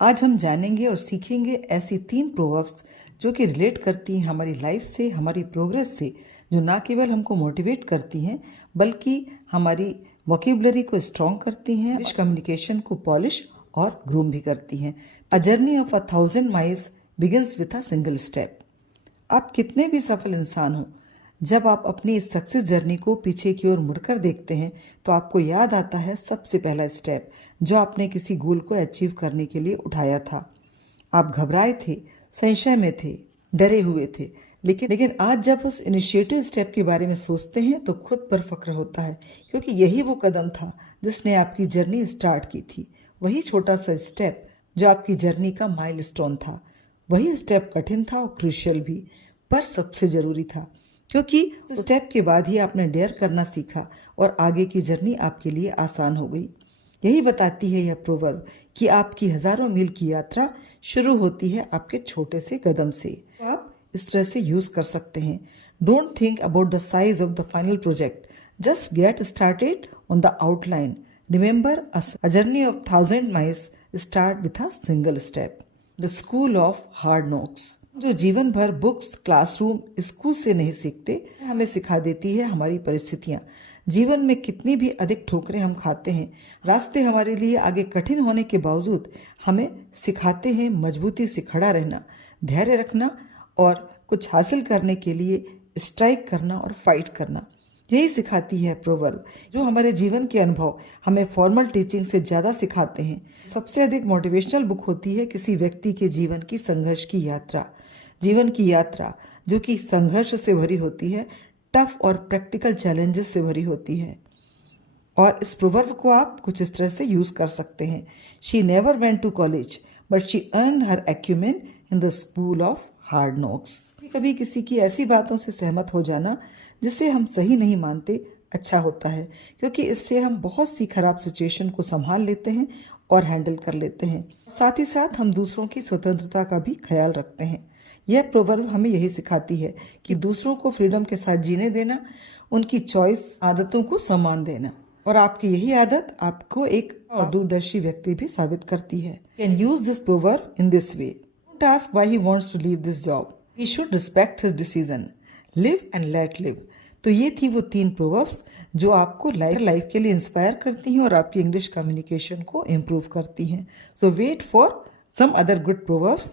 आज हम जानेंगे और सीखेंगे ऐसी 3 प्रोवर्ब्स जो कि रिलेट करती हैं हमारी लाइफ से, हमारी प्रोग्रेस से, जो ना केवल हमको मोटिवेट करती हैं बल्कि हमारी वोकेबलरी को स्ट्रॉन्ग करती हैं, इंग्लिश कम्युनिकेशन को पॉलिश और ग्रूम भी करती हैं। अ journey of 1000 miles begins with a single step. आप कितने भी सफल इंसान हो, जब आप अपनी इस सक्सेस जर्नी को पीछे की ओर मुड़कर देखते हैं तो आपको याद आता है सबसे पहला स्टेप जो आपने किसी गोल को अचीव करने के लिए उठाया था। आप घबराए थे, संशय में थे, डरे हुए थे, लेकिन आज जब उस इनिशिएटिव स्टेप के बारे में सोचते हैं तो खुद पर फक्र होता है, क्योंकि यही वो कदम था जिसने आपकी जर्नी स्टार्ट की थी। वही छोटा सा स्टेप जो आपकी जर्नी का माइलस्टोन था। वही स्टेप कठिन था और क्रूशियल भी, पर सबसे जरूरी था, क्योंकि स्टेप के बाद ही आपने डेयर करना सीखा और आगे की जर्नी आपके लिए आसान हो गई। यही बताती है यह प्रोवर्ब कि आपकी हजारों मील की यात्रा शुरू होती है आपके छोटे से कदम से। तो आप इस तरह से यूज कर सकते हैं। Don't think about the size of the final project, just get started on the outline. Remember a journey of 1000 miles start with a single step. The school of hard knocks. जो जीवन भर books, classroom, school से नहीं सीखते, हमें सिखा देती है हमारी परिस्थितियां। जीवन में कितनी भी अधिक ठोकरें हम खाते हैं, रास्ते हमारे लिए आगे कठिन होने के बावजूद हमें सिखाते हैं मजबूती से खड़ा रहना, धैर्य रखना और कुछ हासिल करने के लिए स्ट्राइक करना और फाइट करना। यही सिखाती है प्रोवर्ब। जो हमारे जीवन के अनुभव हमें फॉर्मल टीचिंग से ज्यादा सिखाते हैं। सबसे अधिक मोटिवेशनल बुक होती है किसी व्यक्ति के जीवन की संघर्ष की यात्रा। जीवन की यात्रा जो कि संघर्ष से भरी होती है, टफ और प्रैक्टिकल चैलेंजेस से भरी होती है। और इस प्रोवर्ब को आप कुछ इस तरह से यूज कर सकते हैं। She never went to college but she earn her acumen in the school of hard knocks. कभी किसी की ऐसी बातों से सहमत हो जाना जिसे हम सही नहीं मानते अच्छा होता है, क्योंकि इससे हम बहुत सी खराब सिचुएशन को संभाल लेते हैं और हैंडल कर लेते हैं। साथ ही साथ हम दूसरों की स्वतंत्रता का भी ख्याल रखते हैं। यह प्रोवर्ब हमें यही सिखाती है कि दूसरों को फ्रीडम के साथ जीने देना, उनकी चॉइस, आदतों को सम्मान देना, और आपकी यही आदत आपको एक दूरदर्शी व्यक्ति भी साबित करती है। Can use this proverb in this way. Don't ask why he wants to leave this job, he should respect his decision, live and let live. तो ये थी वो 3 प्रोवर्ब्स जो आपको लाइफ के लिए इंस्पायर करती हैं और आपकी इंग्लिश कम्युनिकेशन को इम्प्रूव करती हैं। So wait for some other good proverbs